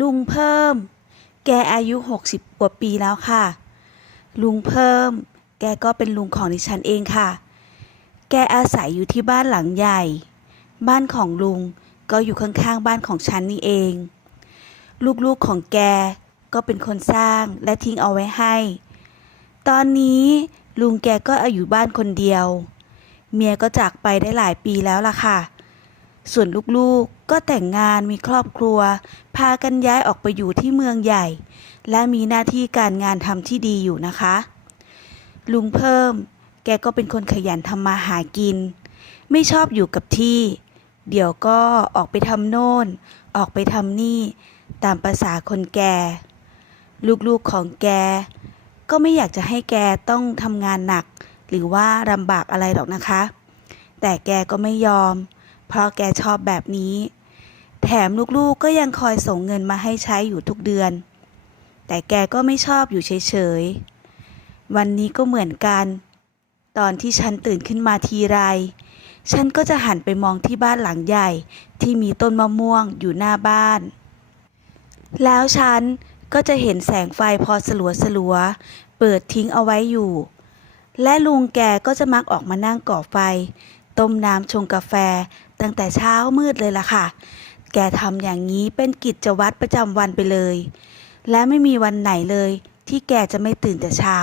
ลุงเพิ่มแกอายุ60 กว่าปีแล้วค่ะลุงเพิ่มแกก็เป็นลุงของดิฉันเองค่ะแกอาศัยอยู่ที่บ้านหลังใหญ่บ้านของลุงก็อยู่ข้างๆบ้านของฉันนี่เองลูกๆของแกก็เป็นคนสร้างและทิ้งเอาไว้ให้ตอนนี้ลุงแกก็อยู่บ้านคนเดียวเมียก็จากไปได้หลายปีแล้วล่ะค่ะส่วนลูกๆก็แต่งงานมีครอบครัวพากันย้ายออกไปอยู่ที่เมืองใหญ่และมีหน้าที่การงานทำที่ดีอยู่นะคะลุงเพิ่มแกก็เป็นคนขยันทำมาหากินไม่ชอบอยู่กับที่เดี๋ยวก็ออกไปทำโน่นออกไปทำนี่ตามประสาคนแก่ลูกๆของแกก็ไม่อยากจะให้แกต้องทำงานหนักหรือว่าลำบากอะไรหรอกนะคะแต่แกก็ไม่ยอมเพราะแกชอบแบบนี้แถมลูกๆก็ยังคอยส่งเงินมาให้ใช้อยู่ทุกเดือนแต่แกก็ไม่ชอบอยู่เฉยๆวันนี้ก็เหมือนกันตอนที่ฉันตื่นขึ้นมาทีไรฉันก็จะหันไปมองที่บ้านหลังใหญ่ที่มีต้นมะม่วงอยู่หน้าบ้านแล้วฉันก็จะเห็นแสงไฟพอสลัวๆเปิดทิ้งเอาไว้อยู่และลุงแกก็จะมักออกมานั่งก่อไฟต้มน้ำชงกาแฟตั้งแต่เช้ามืดเลยล่ะค่ะแกทำอย่างนี้เป็นกิจวัตรประจำวันไปเลยและไม่มีวันไหนเลยที่แกจะไม่ตื่นแต่เช้า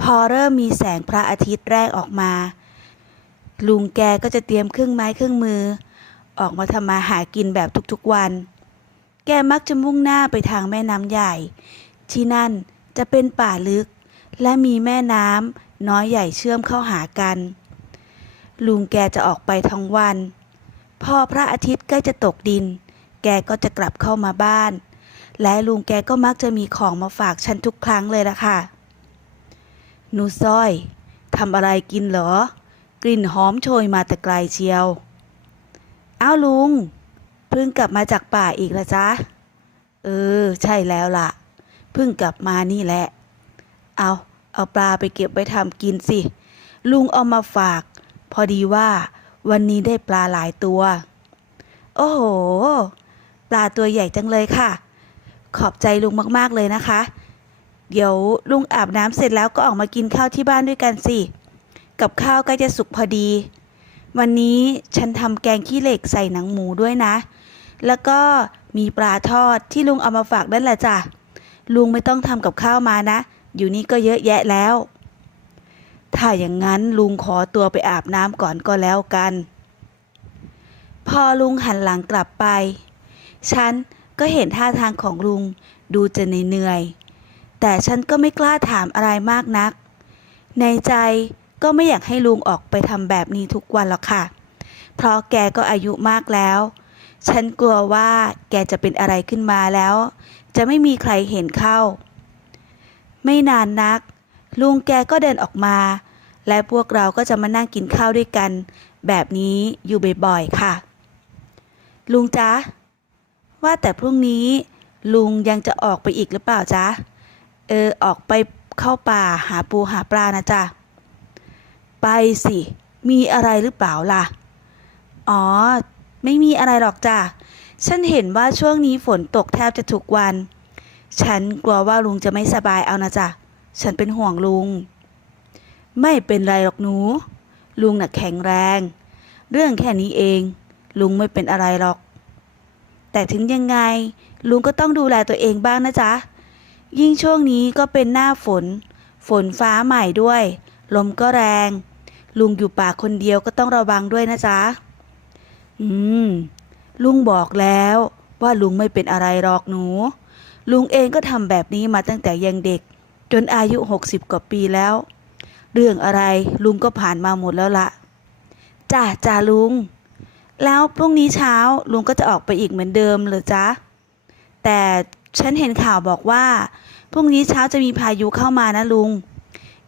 พอเริ่มมีแสงพระอาทิตย์แรกออกมาลุงแกก็จะเตรียมเครื่องไม้เครื่องมือออกมาทำมาหากินแบบทุกๆวันแกมักจะมุ่งหน้าไปทางแม่น้ำใหญ่ที่นั่นจะเป็นป่าลึกและมีแม่น้ำน้อยใหญ่เชื่อมเข้าหากันลุงแกจะออกไปทั้งวันพอพระอาทิตย์ใกล้จะตกดินแกก็จะกลับเข้ามาบ้านและลุงแกก็มักจะมีของมาฝากฉันทุกครั้งเลยล่ะค่ะหนูสร้อยทำอะไรกินเหรอกลิ่นหอมโชยมาแต่ไกลเชียวอ้าวลุงเพิ่งกลับมาจากป่าอีกละจ๊ะใช่แล้วล่ะเพิ่งกลับมานี่แหละเอาปลาไปเก็บไว้ทำกินสิลุงเอามาฝากพอดีว่าวันนี้ได้ปลาหลายตัวโอ้โหปลาตัวใหญ่จังเลยค่ะขอบใจลุงมากๆเลยนะคะเดี๋ยวลุงอาบน้ำเสร็จแล้วก็ออกมากินข้าวที่บ้านด้วยกันสิกับข้าวใกล้จะสุกพอดีวันนี้ฉันทำแกงขี้เหล็กใส่หนังหมูด้วยนะแล้วก็มีปลาทอดที่ลุงเอามาฝากนั่นแหละจ้ะลุงไม่ต้องทำกับข้าวมานะอยู่นี่ก็เยอะแยะแล้วถ้าอย่างนั้นลุงขอตัวไปอาบน้ำก่อนก็แล้วกันพอลุงหันหลังกลับไปฉันก็เห็นท่าทางของลุงดูจะเหนื่อยแต่ฉันก็ไม่กล้าถามอะไรมากนักในใจก็ไม่อยากให้ลุงออกไปทำแบบนี้ทุกวันหรอกค่ะเพราะแกก็อายุมากแล้วฉันกลัวว่าแกจะเป็นอะไรขึ้นมาแล้วจะไม่มีใครเห็นเข้าไม่นานนักลุงแกก็เดินออกมาและพวกเราก็จะมานั่งกินข้าวด้วยกันแบบนี้อยู่บ่อยๆค่ะลุงจ๊ะว่าแต่พรุ่งนี้ลุงยังจะออกไปอีกหรือเปล่าจ๊ะออกไปเข้าป่าหาปูหาปลานะจ๊ะไปสิมีอะไรหรือเปล่าล่ะอ๋อไม่มีอะไรหรอกจ้ะฉันเห็นว่าช่วงนี้ฝนตกแทบจะทุกวันฉันกลัวว่าลุงจะไม่สบายเอานะจ๊ะฉันเป็นห่วงลุงไม่เป็นไรหรอกหนูลุงน่ะแข็งแรงเรื่องแค่นี้เองลุงไม่เป็นอะไรหรอกแต่ถึงยังไงลุงก็ต้องดูแลตัวเองบ้างนะจ๊ะยิ่งช่วงนี้ก็เป็นหน้าฝนฟ้าใหม่ด้วยลมก็แรงลุงอยู่ป่าคนเดียวก็ต้องระวังด้วยนะจ๊ะลุงบอกแล้วว่าลุงไม่เป็นอะไรหรอกหนูลุงเองก็ทำแบบนี้มาตั้งแต่ยังเด็กจนอายุ60 กว่าปีแล้วเรื่องอะไรลุงก็ผ่านมาหมดแล้วล่ะจ้าลุงแล้วพรุ่งนี้เช้าลุงก็จะออกไปอีกเหมือนเดิมเหรอจ๊ะแต่ฉันเห็นข่าวบอกว่าพรุ่งนี้เช้าจะมีพายุเข้ามานะลุง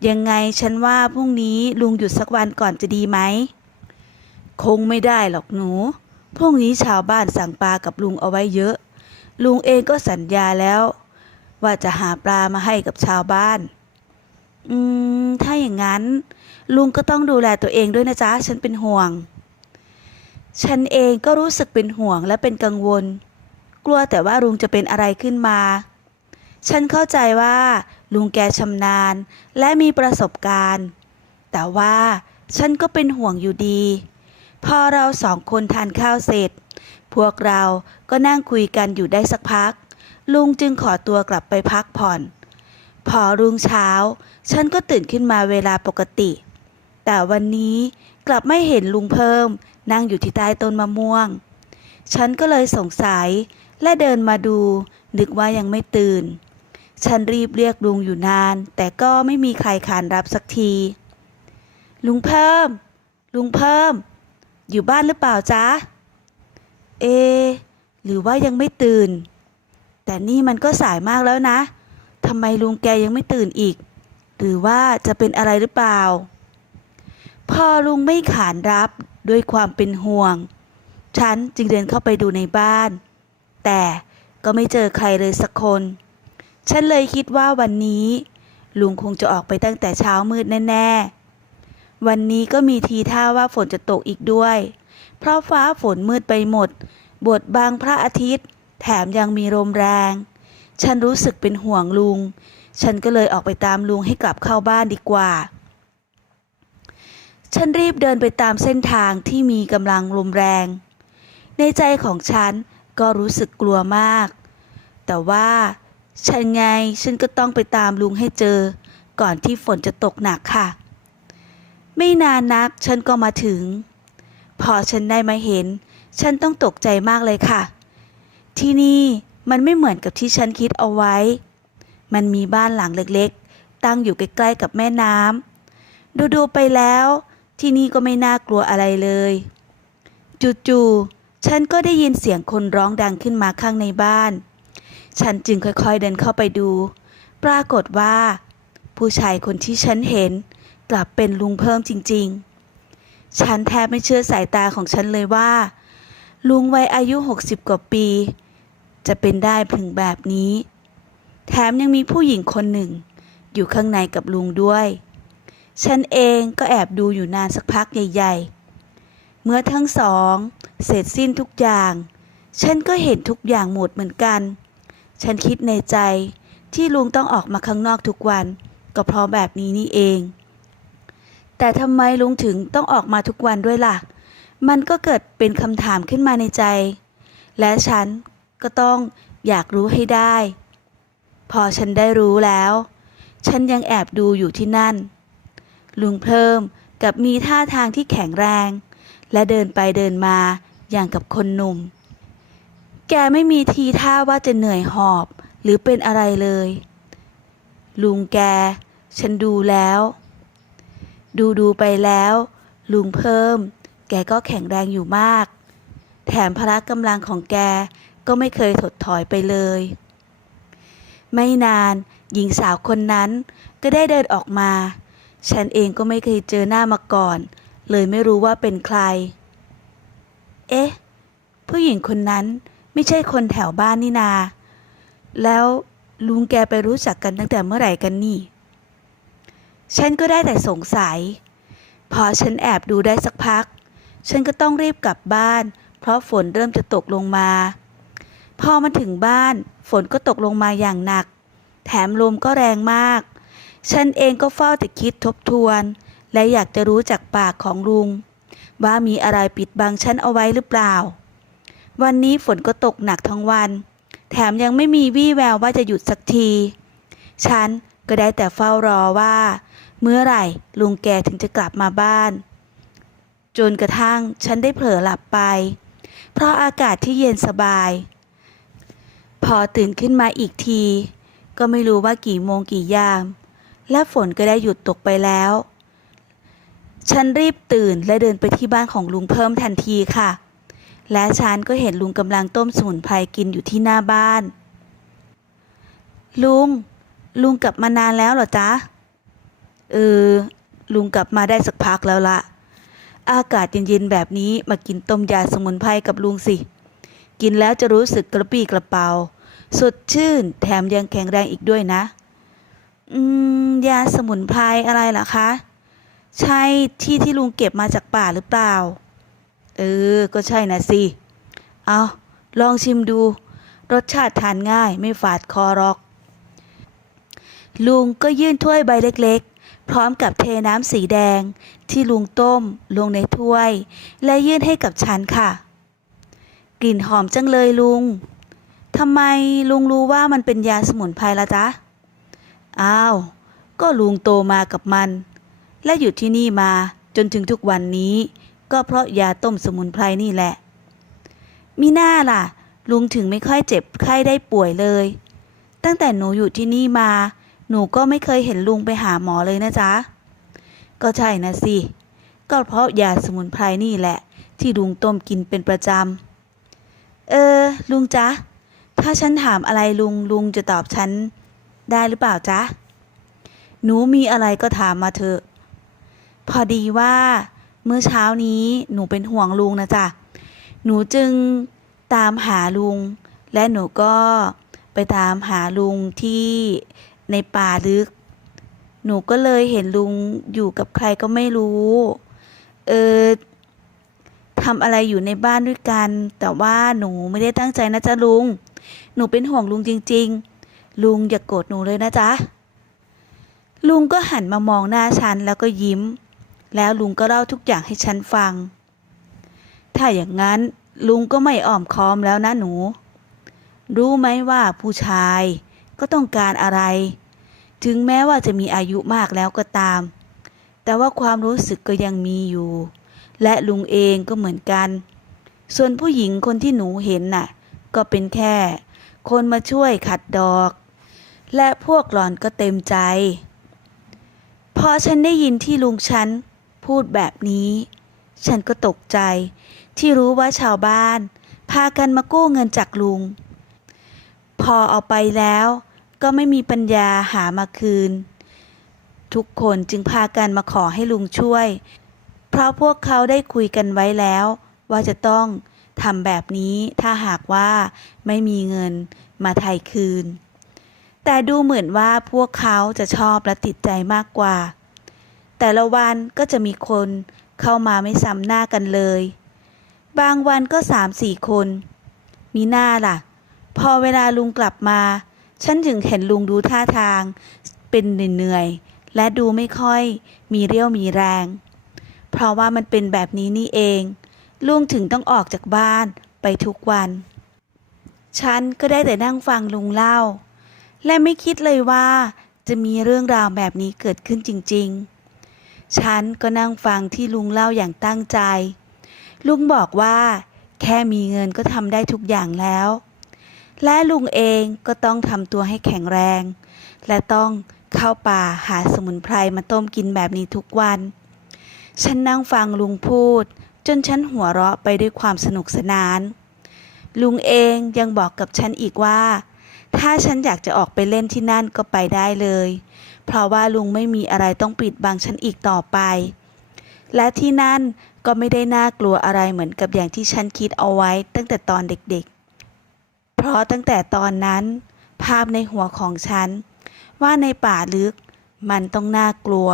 ยังไงฉันว่าพรุ่งนี้ลุงหยุดสักวันก่อนจะดีไหมคงไม่ได้หรอกหนูพรุ่งนี้ชาวบ้านสั่งปลากับลุงเอาไว้เยอะลุงเองก็สัญญาแล้วว่าจะหาปลามาให้กับชาวบ้านถ้าอย่างนั้นลุงก็ต้องดูแลตัวเองด้วยนะจ๊ะฉันเป็นห่วงฉันเองก็รู้สึกเป็นห่วงและเป็นกังวล กลัวแต่ว่าลุงจะเป็นอะไรขึ้นมา ฉันเข้าใจว่าลุงแกชำนาญและมีประสบการณ์ แต่ว่าฉันก็เป็นห่วงอยู่ดี พอเราสองคนทานข้าวเสร็จ พวกเราก็นั่งคุยกันอยู่ได้สักพัก ลุงจึงขอตัวกลับไปพักผ่อน พอรุ่งเช้าฉันก็ตื่นขึ้นมาเวลาปกติ แต่วันนี้กลับไม่เห็นลุงเพิ่มนั่งอยู่ที่ใต้ต้นมะม่วง ฉันก็เลยสงสัยและเดินมาดูนึกว่ายังไม่ตื่น ฉันรีบเรียกลุงอยู่นานแต่ก็ไม่มีใครขานรับสักที ลุงเพิ่ม ลุงเพิ่ม อยู่บ้านหรือเปล่าจ๊ะ เอ หรือว่ายังไม่ตื่น แต่นี่มันก็สายมากแล้วนะทำไมลุงแกยังไม่ตื่นอีก หรือว่าจะเป็นอะไรหรือเปล่า พอลุงไม่ขานรับด้วยความเป็นห่วง ฉันจึงเดินเข้าไปดูในบ้าน แต่ก็ไม่เจอใครเลยสักคน ฉันเลยคิดว่าวันนี้ลุงคงจะออกไปตั้งแต่เช้ามืดแน่ๆ วันนี้ก็มีทีท่าว่าฝนจะตกอีกด้วย เพราะฟ้าฝนมืดไปหมดบดบังพระอาทิตย์แถมยังมีลมแรง ฉันรู้สึกเป็นห่วงลุง ฉันก็เลยออกไปตามลุงให้กลับเข้าบ้านดีกว่า ฉันรีบเดินไปตามเส้นทางที่มีกำลังลมแรง ในใจของฉันก็รู้สึกกลัวมาก แต่ว่าฉันก็ต้องไปตามลุงให้เจอก่อนที่ฝนจะตกหนักค่ะ ไม่นานนักฉันก็มาถึง พอฉันได้มาเห็นฉันต้องตกใจมากเลยค่ะ ที่นี่มันไม่เหมือนกับที่ฉันคิดเอาไว้ มันมีบ้านหลังเล็กๆตั้งอยู่ใกล้ๆกับแม่น้ำดูๆไปแล้วที่นี่ก็ไม่น่ากลัวอะไรเลยจู่ๆฉันก็ได้ยินเสียงคนร้องดังขึ้นมาข้างในบ้านฉันจึงค่อยๆเดินเข้าไปดูปรากฏว่าผู้ชายคนที่ฉันเห็นกลับเป็นลุงเพิ่มจริงๆฉันแทบไม่เชื่อสายตาของฉันเลยว่าลุงวัยอายุ60 กว่าปีจะเป็นได้ถึงแบบนี้แถมยังมีผู้หญิงคนหนึ่งอยู่ข้างในกับลุงด้วยฉันเองก็แอบดูอยู่นานสักพักใหญ่ๆเมื่อทั้งสองเสร็จสิ้นทุกอย่างฉันก็เห็นทุกอย่างหมดเหมือนกันฉันคิดในใจที่ลุงต้องออกมาข้างนอกทุกวันก็เพราะแบบนี้นี่เองแต่ทำไมลุงถึงต้องออกมาทุกวันด้วยล่ะมันก็เกิดเป็นคำถามขึ้นมาในใจและฉันก็ต้องอยากรู้ให้ได้พอฉันได้รู้แล้วฉันยังแอบดูอยู่ที่นั่นลุงเพิ่มกับมีท่าทางที่แข็งแรงและเดินไปเดินมาอย่างกับคนหนุ่มแกไม่มีทีท่าว่าจะเหนื่อยหอบหรือเป็นอะไรเลยลุงแกฉันดูแล้วดูไปแล้วลุงเพิ่มแกก็แข็งแรงอยู่มากแถมพละกำลังของแกก็ไม่เคยถดถอยไปเลยไม่นานหญิงสาวคนนั้นก็ได้เดินออกมาฉันเองก็ไม่เคยเจอหน้ามาก่อนเลยไม่รู้ว่าเป็นใครเอ๊ะผู้หญิงคนนั้นไม่ใช่คนแถวบ้านนี่นาแล้วลุงแกไปรู้จักกันตั้งแต่เมื่อไหร่กันนี่ฉันก็ได้แต่สงสัยพอฉันแอบดูได้สักพักฉันก็ต้องรีบกลับบ้านเพราะฝนเริ่มจะตกลงมาพอมาถึงบ้านฝนก็ตกลงมาอย่างหนักแถมลมก็แรงมากฉันเองก็เฝ้าแต่คิดทบทวนและอยากจะรู้จากปากของลุงว่ามีอะไรปิดบังฉันเอาไว้หรือเปล่าวันนี้ฝนก็ตกหนักทั้งวันแถมยังไม่มีวี่แววว่าจะหยุดสักทีฉันก็ได้แต่เฝ้ารอว่าเมื่อไหร่ลุงแกถึงจะกลับมาบ้านจนกระทั่งฉันได้เผลอหลับไปเพราะอากาศที่เย็นสบายพอตื่นขึ้นมาอีกทีก็ไม่รู้ว่ากี่โมงกี่ยามและฝนก็ได้หยุดตกไปแล้วฉันรีบตื่นและเดินไปที่บ้านของลุงเพิ่มทันทีค่ะและฉันก็เห็นลุงกำลังต้มสมุนไพรกินอยู่ที่หน้าบ้านลุงกลับมานานแล้วเหรอจ๊ะลุงกลับมาได้สักพักแล้วละอากาศเย็นๆแบบนี้มากินต้มยาสมุนไพรกับลุงสิกินแล้วจะรู้สึกกระปรี้กระเปร่าสดชื่นแถมยังแข็งแรงอีกด้วยนะยาสมุนไพรอะไรล่ะคะใช่ที่ลุงเก็บมาจากป่าหรือเปล่าก็ใช่นะสิเอาลองชิมดู รสชาติทานง่ายไม่ฝาดคอหรอก ลุงก็ยื่นถ้วยใบเล็กๆพร้อมกับเทน้ำสีแดงที่ลุงต้มลงในถ้วยและยื่นให้กับฉันค่ะกลิ่นหอมจังเลยลุงทำไมลุงรู้ว่ามันเป็นยาสมุนไพรละจ๊ะอ้าวก็ลุงโตมากับมันและอยู่ที่นี่มาจนถึงทุกวันนี้ก็เพราะยาต้มสมุนไพรนี่แหละมิน่าล่ะลุงถึงไม่ค่อยเจ็บไข้ได้ป่วยเลยตั้งแต่หนูอยู่ที่นี่มาหนูก็ไม่เคยเห็นลุงไปหาหมอเลยนะจ๊ะก็ใช่นะสิก็เพราะยาสมุนไพรนี่แหละที่ลุงต้มกินเป็นประจำลุงจ๊ะถ้าฉันถามอะไรลุงจะตอบฉันได้หรือเปล่าจ๊ะหนูมีอะไรก็ถามมาเถอะพอดีว่าเมื่อเช้านี้หนูเป็นห่วงลุงนะจ๊ะหนูจึงตามหาลุงและหนูก็ไปตามหาลุงที่ในป่าลึกหนูก็เลยเห็นลุงอยู่กับใครก็ไม่รู้ทำอะไรอยู่ในบ้านด้วยกันแต่ว่าหนูไม่ได้ตั้งใจนะจ๊ะลุงหนูเป็นห่วงลุงจริงๆลุงอย่าโกรธหนูเลยนะจ๊ะลุงก็หันมามองหน้าฉันแล้วก็ยิ้มแล้วลุงก็เล่าทุกอย่างให้ฉันฟังถ้าอย่างนั้นลุงก็ไม่อ้อมค้อมแล้วนะหนูรู้ไหมว่าผู้ชายก็ต้องการอะไรถึงแม้ว่าจะมีอายุมากแล้วก็ตามแต่ว่าความรู้สึกก็ยังมีอยู่และลุงเองก็เหมือนกันส่วนผู้หญิงคนที่หนูเห็นน่ะก็เป็นแค่คนมาช่วยขัดดอกและพวกหล่อนก็เต็มใจพอฉันได้ยินที่ลุงฉันพูดแบบนี้ฉันก็ตกใจที่รู้ว่าชาวบ้านพากันมากู้เงินจากลุงพอเอาไปแล้วก็ไม่มีปัญญาหามาคืนทุกคนจึงพากันมาขอให้ลุงช่วยเพราะพวกเขาได้คุยกันไว้แล้วว่าจะต้องทำแบบนี้ถ้าหากว่าไม่มีเงินมาไถ่คืนแต่ดูเหมือนว่าพวกเขาจะชอบและติดใจมากกว่าแต่ละวันก็จะมีคนเข้ามาไม่ซ้ำหน้ากันเลยบางวันก็3-4 คนมีหน้าล่ะพอเวลาลุงกลับมาฉันถึงเห็นลุงดูท่าทางเป็นเหนื่อยๆและดูไม่ค่อยมีเรี่ยวมีแรงเพราะว่ามันเป็นแบบนี้นี่เองลุงถึงต้องออกจากบ้านไปทุกวันฉันก็ได้แต่นั่งฟังลุงเล่าและไม่คิดเลยว่าจะมีเรื่องราวแบบนี้เกิดขึ้นจริงๆฉันก็นั่งฟังที่ลุงเล่าอย่างตั้งใจลุงบอกว่าแค่มีเงินก็ทำได้ทุกอย่างแล้วและลุงเองก็ต้องทำตัวให้แข็งแรงและต้องเข้าป่าหาสมุนไพรมาต้มกินแบบนี้ทุกวันฉันนั่งฟังลุงพูดจนฉันหัวเราะไปด้วยความสนุกสนานลุงเองยังบอกกับฉันอีกว่าถ้าฉันอยากจะออกไปเล่นที่นั่นก็ไปได้เลยเพราะว่าลุงไม่มีอะไรต้องปิดบังฉันอีกต่อไปและที่นั่นก็ไม่ได้น่ากลัวอะไรเหมือนกับอย่างที่ฉันคิดเอาไว้ตั้งแต่ตอนเด็กๆเพราะตั้งแต่ตอนนั้นภาพในหัวของฉันว่าในป่าลึกมันต้องน่ากลัว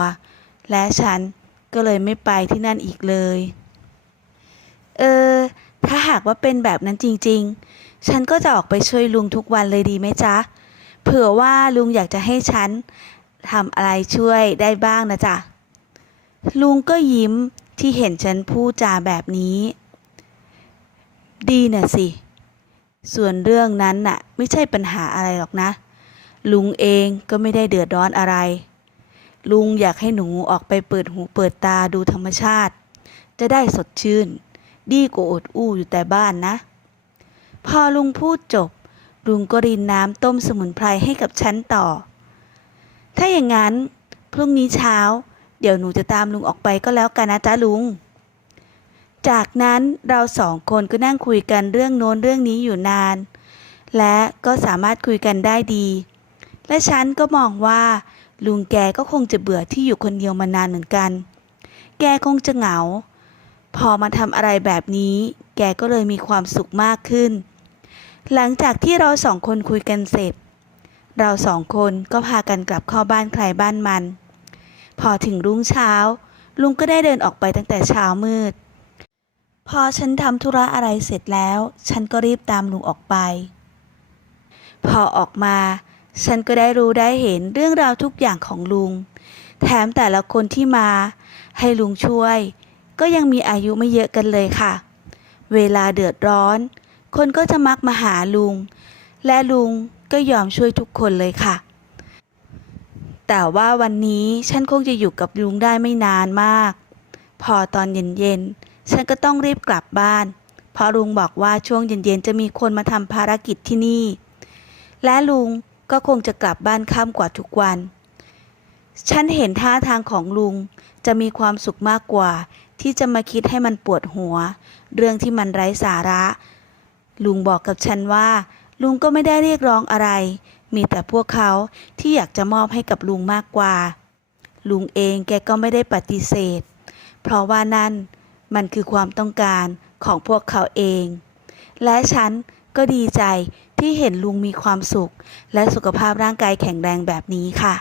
และฉันก็เลยไม่ไปที่นั่นอีกเลยถ้าหากว่าเป็นแบบนั้นจริงๆฉันก็จะออกไปช่วยลุงทุกวันเลยดีไหมจ๊ะเผื่อว่าลุงอยากจะให้ฉันทำอะไรช่วยได้บ้างนะจ๊ะลุงก็ยิ้มที่เห็นฉันพูดจาแบบนี้ดีน่ะสิส่วนเรื่องนั้นน่ะไม่ใช่ปัญหาอะไรหรอกนะลุงเองก็ไม่ได้เดือดร้อนอะไรลุงอยากให้หนูออกไปเปิดหูเปิดตาดูธรรมชาติจะได้สดชื่นดีกว่าอดอู้อยู่แต่บ้านนะพอลุงพูดจบลุงก็รินน้ำต้มสมุนไพรให้กับฉันต่อถ้าอย่างนั้นพรุ่งนี้เช้าเดี๋ยวหนูจะตามลุงออกไปก็แล้วกันนะจ๊ะลุงจากนั้นเรา2 คนก็นั่งคุยกันเรื่องโน้นเรื่องนี้อยู่นานและก็สามารถคุยกันได้ดีและฉันก็มองว่าลุงแกก็คงจะเบื่อที่อยู่คนเดียวมานานเหมือนกันแกคงจะเหงาพอมาทำอะไรแบบนี้แกก็เลยมีความสุขมากขึ้นหลังจากที่เรา2 คนคุยกันเสร็จเรา2 คนก็พากันกลับเข้าบ้านใครบ้านมันพอถึงรุ่งเช้าลุงก็ได้เดินออกไปตั้งแต่เช้ามืดพอฉันทำธุระอะไรเสร็จแล้วฉันก็รีบตามลุงออกไป พอออกมาฉันก็ได้รู้ได้เห็นเรื่องราวทุกอย่างของลุงแถมแต่ละคนที่มาให้ลุงช่วยก็ยังมีอายุไม่เยอะกันเลยค่ะเวลาเดือดร้อนคนก็จะมักมาหาลุงและลุงก็ยอมช่วยทุกคนเลยค่ะแต่ว่าวันนี้ฉันคงจะอยู่กับลุงได้ไม่นานมากพอตอนเย็นๆฉันก็ต้องรีบกลับบ้านเพราะลุงบอกว่าช่วงเย็นๆจะมีคนมาทำภารกิจที่นี่และลุงก็คงจะกลับบ้านค่ำกว่าทุกวันฉันเห็นท่าทางของลุงจะมีความสุขมากกว่าที่จะมาคิดให้มันปวดหัวเรื่องที่มันไร้สาระลุงบอกกับฉันว่าลุงก็ไม่ได้เรียกร้องอะไรมีแต่พวกเขาที่อยากจะมอบให้กับลุงมากกว่าลุงเองแกก็ไม่ได้ปฏิเสธเพราะว่านั่นมันคือความต้องการของพวกเขาเองและฉันก็ดีใจที่เห็นลุงมีความสุขและสุขภาพร่างกายแข็งแรงแบบนี้ค่ะ